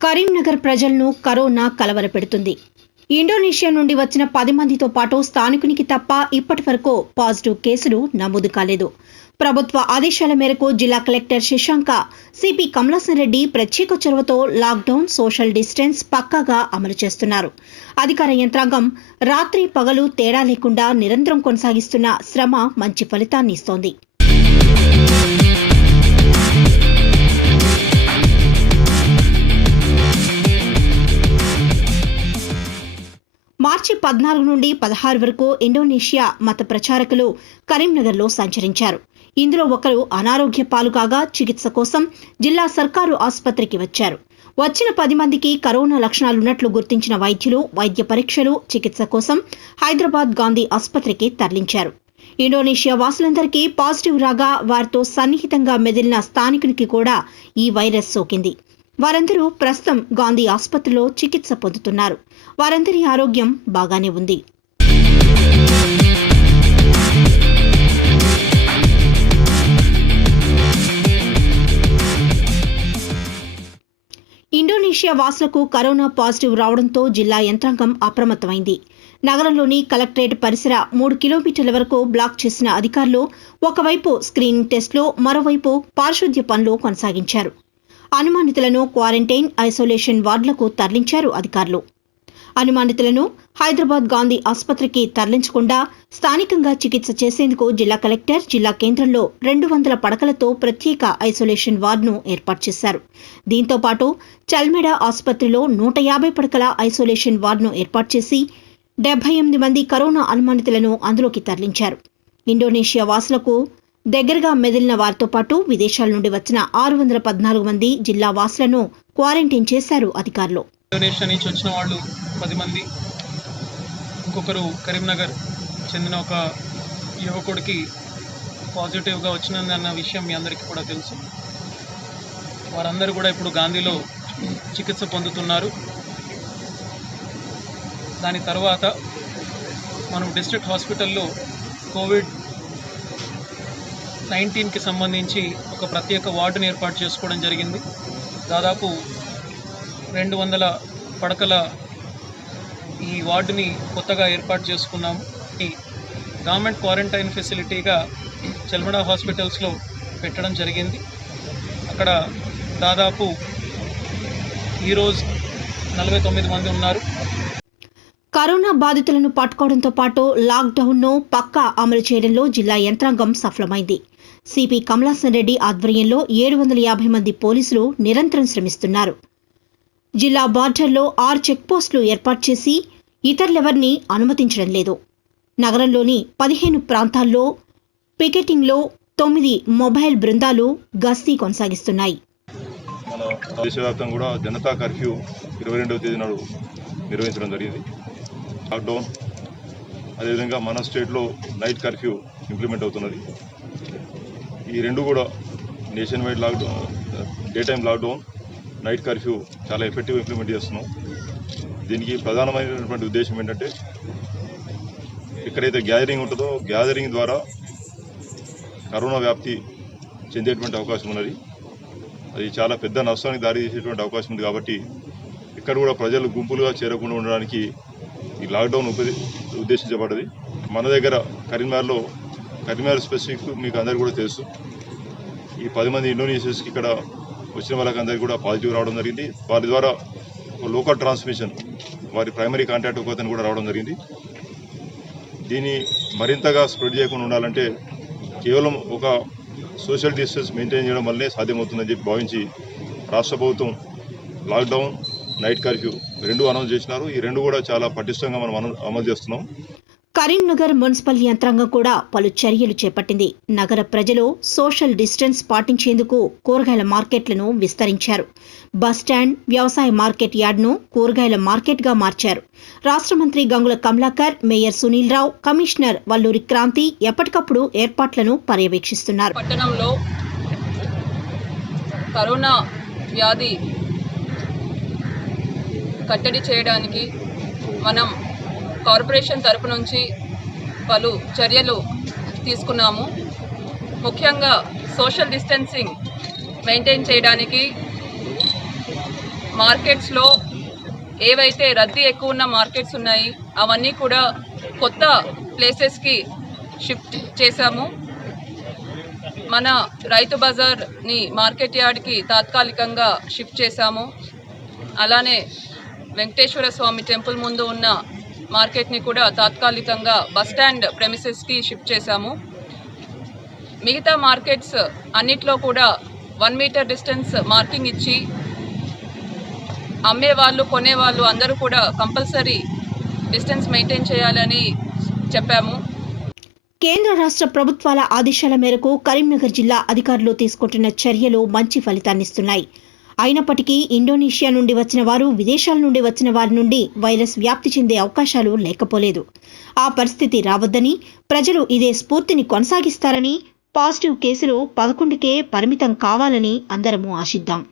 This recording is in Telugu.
కరీంనగర్ ప్రజలను కరోనా కలవరపెడుతుంది. ఇండోనేషియా నుండి వచ్చిన పది మందితో పాటు స్థానికునికి తప్ప ఇప్పటి వరకు పాజిటివ్ కేసులు నమోదు కాలేదు. ప్రభుత్వ ఆదేశాల మేరకు జిల్లా కలెక్టర్ శశాంక సిపి కమలాసన్ రెడ్డి ప్రత్యేక చొరవతో లాక్డౌన్ సోషల్ డిస్టెన్స్ పక్కాగా అమలు చేస్తున్నారు. అధికార యంత్రాంగం రాత్రి పగలు తేడా లేకుండా నిరంతరం కొనసాగిస్తున్న శ్రమ మంచి ఫలితాన్ని ఇస్తోంది. పద్నాలుగు నుండి పదహారు వరకు ఇండోనేషియా మత ప్రచారకులు కరీంనగర్లో సంచరించారు. ఇందులో ఒకరు అనారోగ్య పాలు కాగా చికిత్స కోసం జిల్లా సర్కారు ఆసుపత్రికి వచ్చారు. వచ్చిన పది మందికి కరోనా లక్షణాలున్నట్లు గుర్తించిన వైద్యులు వైద్య పరీక్షలు చికిత్స కోసం హైదరాబాద్ గాంధీ ఆసుపత్రికి తరలించారు. ఇండోనేషియా వాసులందరికీ పాజిటివ్ రాగా వారితో సన్నిహితంగా మెదిలిన స్థానికునికి కూడా ఈ వైరస్ సోకింది. వారందరూ ప్రస్తుతం గాంధీ ఆసుపత్రిలో చికిత్స పొందుతున్నారు. వారందరి ఆరోగ్యం బాగానే ఉంది. ఇండోనేషియా వాసులకు కరోనా పాజిటివ్ రావడంతో జిల్లా యంత్రాంగం అప్రమత్తమైంది. నగరంలోని కలెక్టరేట్ పరిసర మూడు కిలోమీటర్ల వరకు బ్లాక్ చేసిన అధికారులు ఒకవైపు స్క్రీనింగ్ టెస్టులు మరోవైపు పారిశుద్ధ్య పనులు కొనసాగించారు. అనుమానితులను క్వారంటైన్ ఐసోలేషన్ వార్డులకు తరలించారు అధికారులు. అనుమానితులను హైదరాబాద్ గాంధీ ఆసుపత్రికి తరలించకుండా స్థానికంగా చికిత్స చేసేందుకు జిల్లా కలెక్టర్ జిల్లా కేంద్రంలో రెండు వందల పడకలతో ప్రత్యేక ఐసోలేషన్ వార్డును ఏర్పాటు చేశారు. దీంతో పాటు చల్మెడ ఆసుపత్రిలో నూట యాభై పడకల ఐసోలేషన్ వార్డును ఏర్పాటు చేసి డెబ్బై ఎనిమిది మంది కరోనా అనుమానితులను అందులోకి తరలించారు. ఇండోనేషియా వాసులకు దగ్గరగా మెదిలిన వారితో పాటు విదేశాల నుండి వచ్చిన ఆరు వందల పద్నాలుగు మంది జిల్లా వాసులను క్వారంటైన్ చేశారు అధికారులు. ఇండోనేషియా నుంచి వచ్చిన వాళ్ళు పది మంది. ఇంకొకరు కరీంనగర్ చెందిన ఒక యువకుడికి పాజిటివ్గా వచ్చిందన్న విషయం మీ అందరికీ కూడా తెలుసు. వారందరూ కూడా ఇప్పుడు గాంధీలో చికిత్స పొందుతున్నారు. దాని తర్వాత మనం డిస్ట్రిక్ట్ హాస్పిటల్లో కోవిడ్ నైన్టీన్కి సంబంధించి ఒక ప్రత్యేక వార్డుని ఏర్పాటు చేసుకోవడం జరిగింది. దాదాపు రెండు వందల పడకల ఈ వార్డుని కొత్తగా ఏర్పాటు చేసుకున్నాము. ఈ గవర్నమెంట్ క్వారంటైన్ ఫెసిలిటీగా చెల్మడ హాస్పిటల్స్లో పెట్టడం జరిగింది. అక్కడ దాదాపు ఈరోజు నలభై తొమ్మిది మంది ఉన్నారు. కరోనా బాధితులను పట్టుకోవడంతో పాటు లాక్డౌన్ను పక్కా అమలు చేయడంలో జిల్లా యంత్రాంగం సఫలమైంది. సిపి కమలాసన్ రెడ్డి ఆధ్వర్యంలో ఏడు వందల యాభై మంది పోలీసులు నిరంతరం శ్రమిస్తున్నారు. జిల్లా బార్డర్లో ఆరు చెక్పోస్టులు ఏర్పాటు చేసి ఇతరులెవరిని అనుమతించడం లేదు. నగరంలోని పదిహేను ప్రాంతాల్లో పికెటింగ్లో తొమ్మిది మొబైల్ బృందాలు గస్తీ కొనసాగిస్తున్నాయి. దేశవ్యాప్తంగా కూడా జనతా కర్ఫ్యూ ఇరవై రెండవ తేదీ నాడు నిర్వహించడం జరిగింది. లాక్డౌన్ అదేవిధంగా మన స్టేట్లో నైట్ కర్ఫ్యూ ఇంప్లిమెంట్ అవుతున్నది. ఈ రెండు కూడా nation wide lockdown day time lockdown night curfew చాలా ఎఫెక్టివ్ ఇంప్లిమెంట్ చేస్తున్నాం. దీనికి ప్రధానమైనటువంటి ఉద్దేశం ఏంటంటే ఎక్కడైతే గ్యాదరింగ్ ఉంటుందో గ్యాదరింగ్ ద్వారా కరోనా వ్యాప్తి చెందేటువంటి అవకాశం ఉన్నది. అది చాలా పెద్ద నష్టానికి దారి తీసేటువంటి అవకాశం ఉంది కాబట్టి ఇక్కడ కూడా ప్రజలు గుంపులుగా చేరకుండా ఉండడానికి ఈ లాక్డౌన్ ఉప ఉద్దేశించబడ్డది. మన దగ్గర కరీంనగర్లో కరీంనగర్ స్పెసిఫిక్ మీకు అందరికీ కూడా తెలుసు. ఈ పది మంది ఇండోనేషియన్స్కి ఇక్కడ వచ్చిన వాళ్ళకి అందరికీ కూడా పాజిటివ్ రావడం జరిగింది. వారి ద్వారా లోకల్ ట్రాన్స్మిషన్ వారి ప్రైమరీ కాంటాక్ట్ ఒక అతను కూడా రావడం జరిగింది. దీన్ని మరింతగా స్ప్రెడ్ చేయకుండా ఉండాలంటే కేవలం ఒక సోషల్ డిస్టెన్స్ మెయింటైన్ చేయడం వల్లనే సాధ్యమవుతుందని చెప్పి భావించి రాష్ట్ర ప్రభుత్వం లాక్డౌన్ నైట్ కర్ఫ్యూ రెండు అనౌన్స్ చేసినారు. ఈ రెండు కూడా చాలా పటిష్టంగా మనం అమలు చేస్తున్నాం. కరీంనగర్ మున్సిపల్ యంత్రాంగం కూడా పలు చర్యలు చేపట్టింది. నగర ప్రజలు సోషల్ డిస్టెన్స్ పాటించేందుకు కూరగాయల మార్కెట్లను విస్తరించారు. బస్టాండ్ వ్యవసాయ మార్కెట్ యార్డ్ను కూరగాయల మార్కెట్గా మార్చారు. రాష్ట్ర మంత్రి గంగుల కమలాకర్ మేయర్ సునీల్ రావు కమిషనర్ వల్లూరి క్రాంతి ఎప్పటికప్పుడు ఏర్పాట్లను పర్యవేక్షిస్తున్నారు. పట్టణంలో కరోనా వ్యాధి కట్టడి చేయడానికి మనం కార్పొరేషన్ తరపు నుంచి పలు చర్యలు తీసుకున్నాము. ముఖ్యంగా సోషల్ డిస్టెన్సింగ్ మెయింటైన్ చేయడానికి మార్కెట్స్లో ఏవైతే రద్దీ ఎక్కువ ఉన్న మార్కెట్స్ ఉన్నాయి అవన్నీ కూడా కొత్త ప్లేసెస్కి షిఫ్ట్ చేశాము. మన రైతు బజార్ని మార్కెట్ యార్డ్కి తాత్కాలికంగా షిఫ్ట్ చేశాము. అలానే వెంకటేశ్వర స్వామి టెంపుల్ ముందు ఉన్న మార్కెట్ని కూడా తాత్కాలికంగా బస్ స్టాండ్ ప్రెమిసెస్కి షిఫ్ట్ చేశాము. మిగతా మార్కెట్స్ అన్నిట్లో కూడా వన్ మీటర్ డిస్టెన్స్ మార్కింగ్ ఇచ్చి అమ్మే వాళ్ళు కొనేవాళ్ళు అందరూ కూడా కంపల్సరీ డిస్టెన్స్ మెయింటైన్ చేయాలని చెప్పాము. కేంద్ర రాష్ట్ర ప్రభుత్వాల ఆదేశాల మేరకు కరీంనగర్ జిల్లా అధికారులు తీసుకుంటున్న చర్యలు మంచి ఫలితాన్నిస్తున్నాయి అయినప్పటికీ ఇండోనేషియా నుండి వచ్చిన వారు విదేశాల నుండి వచ్చిన వారి నుండి వైరస్ వ్యాప్తి చెందే అవకాశాలు లేకపోలేదు. ఆ పరిస్థితి రావద్దని ప్రజలు ఇదే స్ఫూర్తిని కొనసాగిస్తారని పాజిటివ్ కేసులు పదకొండుకే పరిమితం కావాలని అందరము ఆశిద్దాం.